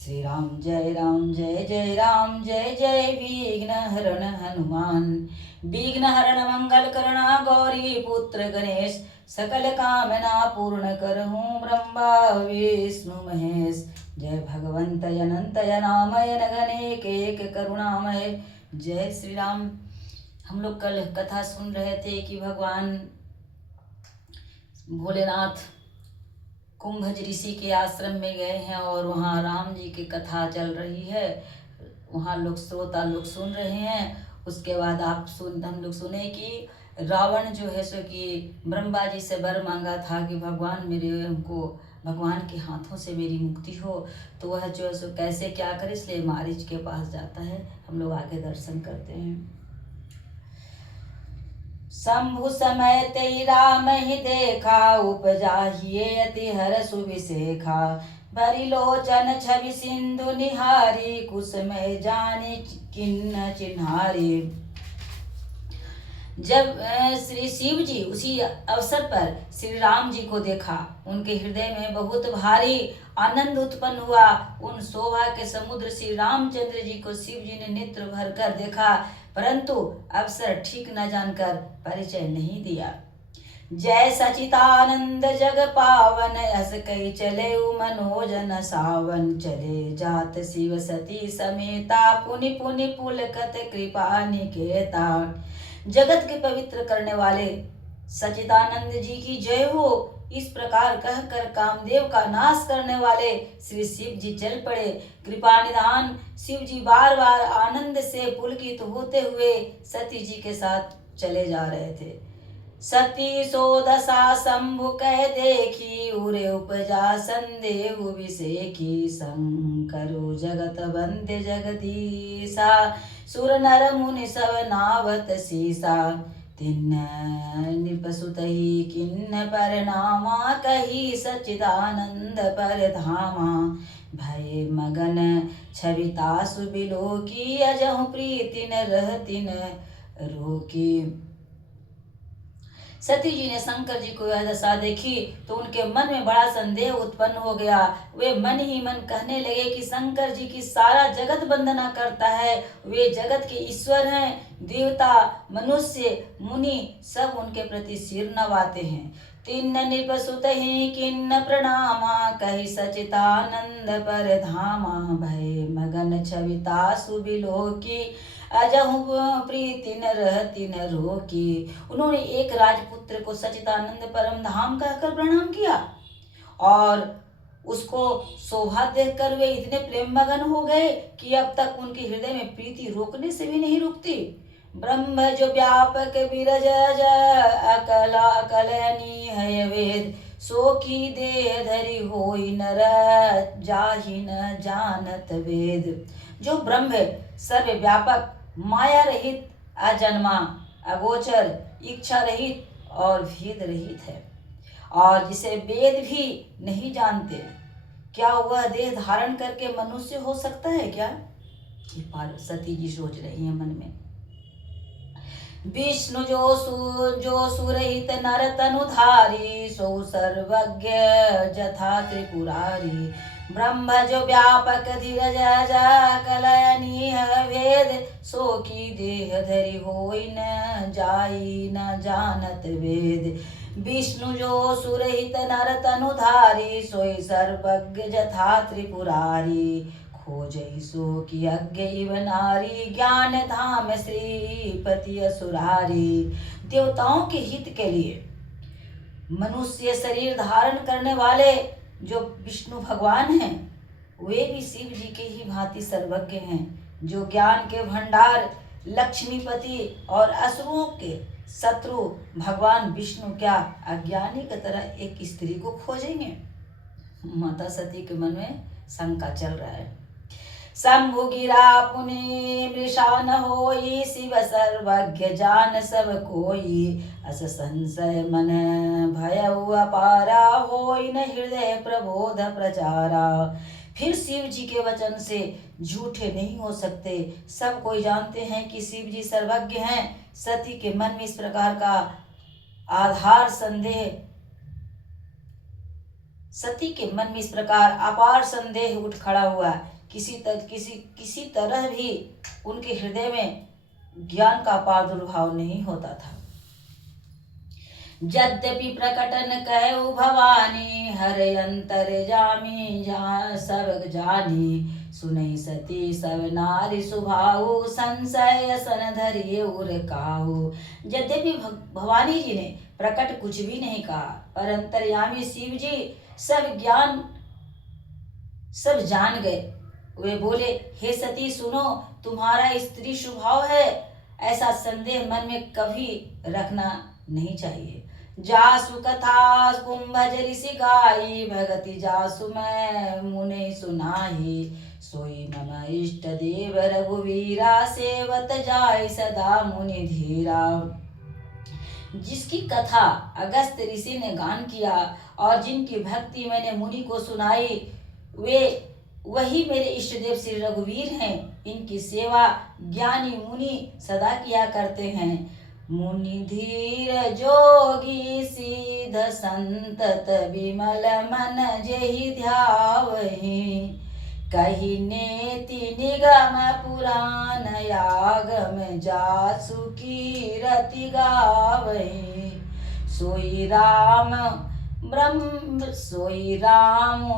श्री राम जय जय राम जय जय विघ्न हरण हनुमान। विघ्न हरण मंगल करना गौरी पुत्र गणेश, सकल कामना पूर्ण करहूँ ब्रह्मा विष्णु महेश। जय भगवंत अनंत नामयन घनेक एक करुणामय। जय श्री राम। हम लोग कल कथा सुन रहे थे कि भगवान भोलेनाथ कुंभज ऋषि के आश्रम में गए हैं और वहाँ राम जी की कथा चल रही है। वहाँ लोग श्रोता लोग सुन रहे हैं। उसके बाद हम लोग सुने कि रावण जो है सो कि ब्रह्मा जी से वर मांगा था कि भगवान भगवान के हाथों से मेरी मुक्ति हो। तो वह जो है सो कैसे क्या करे, इसलिए मारीच के पास जाता है। हम लोग आगे दर्शन करते हैं। शंभु समय तेई राम ही देखा, उपजाहिए अति हर सुविशेखा। भरी लोचन छवि सिंधु निहारी, कुसमय जानी किन्न चिन्हारी। जब श्री शिव जी उसी अवसर पर श्री राम जी को देखा, उनके हृदय में बहुत भारी आनंद उत्पन्न हुआ। उन शोभा के समुद्र श्री रामचंद्र जी को शिव जी ने नेत्र भर कर देखा, परंतु अवसर ठीक न जानकर परिचय नहीं दिया। जय सचितानंद जग पावन, अस कई चले मनोजन सावन। चले जात शिव सती समेता, पुनि पुनि पुलकत कृपा निकेता। जगत के पवित्र करने वाले सचिदानंद जी की जय हो। इस प्रकार कहकर कामदेव का नाश करने वाले श्री शिव जी चल पड़े। कृपा निधान शिव जी बार बार आनंद से पुलकित होते हुए सती जी के साथ चले जा रहे थे। सती सो दशा शंभु कह देखी, उरे उपजा संदेह विषेखी। शंकरु जगत बंदे जगदीशा, सुर नर मुनि सब नावत सीसा। तिन्न निपसुतहि किन्न परनामा, कही सच्चिदानंद पर धामा। भय मगन छवितासु बिलोकी, अजहु प्रीति न रहतिन रोकी। सती जी ने शंकर जी को यह दशा देखी तो उनके मन में बड़ा संदेह उत्पन्न हो गया। वे मन ही मन कहने लगे कि शंकर जी की सारा जगत वंदना करता है, वे जगत के ईश्वर हैं। देवता मनुष्य मुनि सब उनके प्रति सिर नवाते हैं। तिन्न निपसुतहि किन्न प्रणामा, कहि सचितानंद पर धामा। भय मगन छवितासु बिलोकी, अजहु प्रीति न रहती न रोकी। उन्होंने एक राजपुत्र को सचिदानंद परम धाम कहकर प्रणाम किया और उसको शोभा देखकर वे इतने प्रेम मगन हो गए कि अब तक उनके हृदय में प्रीति रोकने से भी नहीं रुकती। ब्रह्म जो व्यापक विरज अकल अकलनी है वेद, सो की देह धरी होई नर जाहि न जानत वेद। जो ब्रह्म है सर्वव्यापक माया रहित अजन्मा अगोचर इच्छा रहित और भेद रहित है और जिसे वेद भी नहीं जानते, क्या वह देह धारण करके मनुष्य हो सकता है क्या? ये सती जी सोच रही है मन में। विष्णु जो सुरहित नर तनुधारी, सो सर्वज्ञ जथा त्रिपुरारी। ब्रह्म जो व्यापक धीरज कलयनी वेद, सो की देह धरि होई न जाई न जानत वेद। विष्णु जो सुरहित नर तनुधारी, सोई सर्वज्ञ जथा त्रिपुरारी। खोजहि सो की अज्ञ इव नारी, ज्ञान धाम श्रीपति असुरारी। देवताओं के हित के लिए मनुष्य शरीर धारण करने वाले जो विष्णु भगवान हैं, वे भी शिव जी के ही भांति सर्वज्ञ हैं। जो ज्ञान के भंडार लक्ष्मीपति और असुरों के शत्रु भगवान विष्णु क्या अज्ञानी की तरह एक स्त्री को खोजेंगे? माता सती के मन में शंका चल रहा है। शंभु गिरा पुनि मृषा न होई, शिव सर्वज्ञ जान सब कोई। अस संशय मन भयउ अपारा, होई न हृदय प्रबोध प्रचारा। फिर शिव जी के वचन से झूठे नहीं हो सकते। सब कोई जानते हैं कि शिव जी सर्वज्ञ हैं। सती के मन में इस प्रकार का आधार संदेह सती के मन में इस प्रकार अपार संदेह उठ खड़ा हुआ। किसी तरह भी उनके हृदय में ज्ञान का प्रादुर्भाव नहीं होता था। यद्यपि प्रकटन कहु भवानी, हर अंतर जामी जहाँ सब जानी। सुनई सती सब नारी सुभाऊ, संशय सन धरिए उर काहू। यद्यपि भवानी जी ने प्रकट कुछ भी नहीं कहा, पर अंतर्यामी शिव जी सब जान गए। वे बोले, हे सती सुनो, तुम्हारा स्त्री स्वभाव है, ऐसा संदेह मन में कभी रखना नहीं चाहिए। जासु कथा कुंभज ऋषि गाई, भगति जासु मैं मुने सुनाही। सोई मम इष्ट देव रघुवीरा, सेवत जाय सदा मुनि धीरा। जिसकी कथा अगस्त ऋषि ने गान किया और जिनकी भक्ति मैंने मुनि को सुनाई, वे वही मेरे इष्ट देव श्री रघुवीर हैं। इनकी सेवा ज्ञानी मुनि सदा किया करते हैं। मुनि धीर जोगी सीध संतत, विमल मन जेहि ध्यावहि। कही नेति निगम पुराण, आगम जासु कीरति गावहि। सोई राम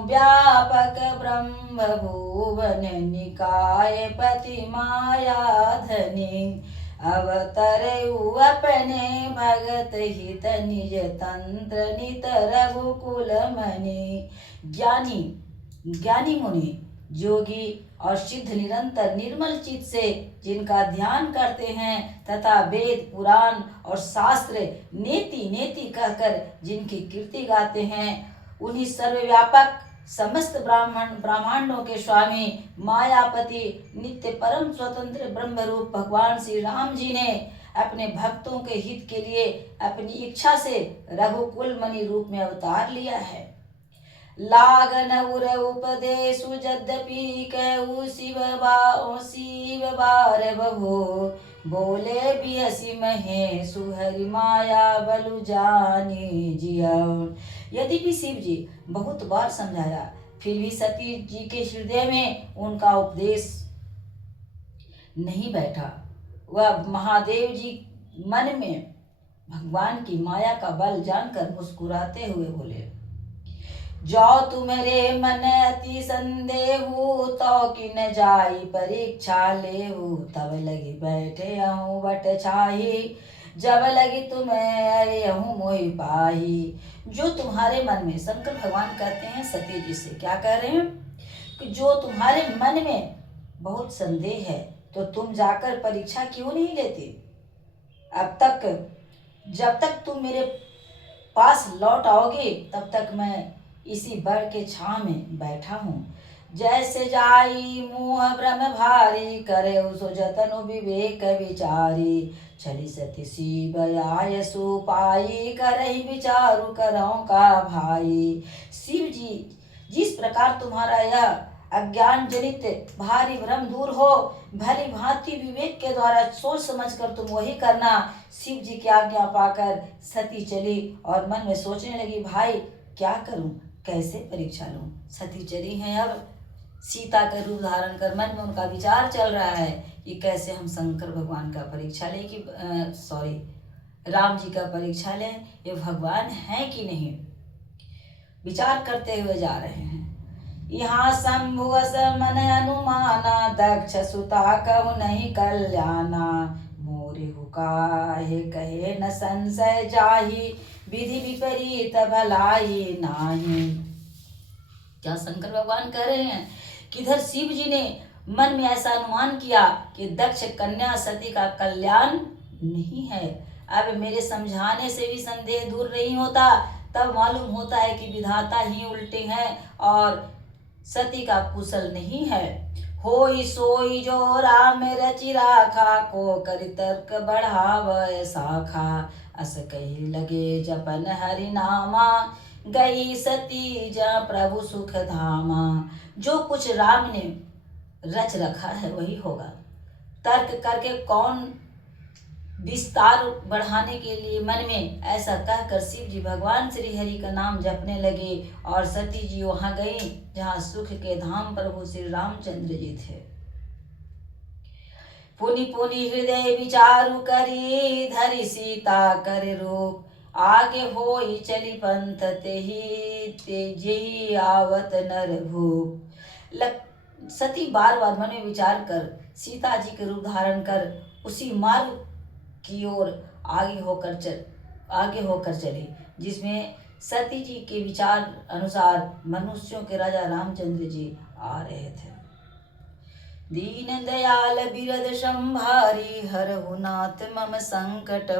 व्यापक ब्रह्म भुवन, निकाय पति माया धनी। अवतरऊ अपने भगत हित, निज तंत्र नित रघुकुल मनि। ज्ञानी मुनि जोगी और सिद्ध निरंतर निर्मल चित्त से जिनका ध्यान करते हैं तथा वेद पुराण और शास्त्र नेति नेति कहकर जिनकी कीर्ति गाते हैं, उन्हीं सर्वव्यापक समस्त ब्रह्मांडों के स्वामी मायापति नित्य परम स्वतंत्र ब्रह्म रूप भगवान श्री राम जी ने अपने भक्तों के हित के लिए अपनी इच्छा से रघुकुल मणि रूप में अवतार लिया है। लागन उर उपदेशु यद्यपि कहु शिव बार बहो, बोले बिहसी महेशु हरि माया बलु जानी जियौ। यद्यपि शिव जी बहुत बार समझाया, फिर भी सती जी के हृदय में उनका उपदेश नहीं बैठा। वह महादेव जी मन में भगवान की माया का बल जानकर मुस्कुराते हुए बोले, जो तुम्हारे मन अति संदेहु, तो किन जाई परीक्षा लेहु। तब लगी बैठे अहूँ बट छाही, जब लगी तुम्हें अहूँ मोहि पाही। जो तुम्हारे मन में, शंकर भगवान कहते हैं सती जी से, क्या कह रहे हैं कि जो तुम्हारे मन में बहुत संदेह है, तो तुम जाकर परीक्षा क्यों नहीं लेते। अब तक जब तक तुम मेरे पास लौट आओगे, तब तक मैं इसी बड़ के छांव में बैठा हूँ। जैसे जाई मुँह भ्रम भारी, करे उसो जतनु विवेक विचारी। चली सती शिव आय सुपाई, करही विचारु करौ का भाई। शिव जी जिस प्रकार तुम्हारा यह अज्ञान जनित भारी भ्रम दूर हो, भली भांति विवेक के द्वारा सोच समझ कर तुम वही करना। शिव जी की आज्ञा पाकर सती चली और मन में सोचने लगी, भाई क्या करूं, कैसे परीक्षा लूं। सती चली हैं अब सीता का रूप धारण कर। मन में उनका विचार चल रहा है कि कैसे हम शंकर भगवान का परीक्षा लें कि राम जी का परीक्षा लें, ये भगवान है कि नहीं। विचार करते हुए जा रहे हैं। यहाँ शंभु मन अनुमाना, दक्ष सुता कहु नहीं कल्याणा। मोरे हुकाहे कहे न संशय जाही, विधि विपरीत भलाई नाही। क्या शंकर भगवान कह रहे हैं कि इधर शिव जी ने मन में ऐसा अनुमान किया कि दक्ष कन्या सती का कल्याण नहीं है। अब मेरे समझाने से भी संदेह दूर नहीं होता, तब मालूम होता है कि विधाता ही उल्टे हैं और सती का कुशल नहीं है। होई सोई जो राम रचि राखा, को करि तर्क बढ़ावै शाखा। अस कही लगे जपन हरि नामा, गई सती जा प्रभु सुख धामा। जो कुछ राम ने रच रखा है वही होगा। तर्क करके कौन विस्तार बढ़ाने के लिए मन में ऐसा कहकर शिव जी भगवान श्री हरि का नाम जपने लगे और सती जी वहां गई जहां सुख के धाम प्रभु श्री रामचंद्र जी थे। पुनि पुनि हृदय विचारु करी धरि सीता कर रूप, आगे होई चली पंथ तेजी आवत नर भूप। सती बार बार मन में विचार कर सीता जी के रूप धारण कर उसी मार्ग की ओर आगे होकर चली जिसमें सती जी के विचार अनुसार मनुष्यों के राजा रामचंद्र जी आ रहे थे। दीन दयाल बिरद संभारी हरहु नाथ मम संकट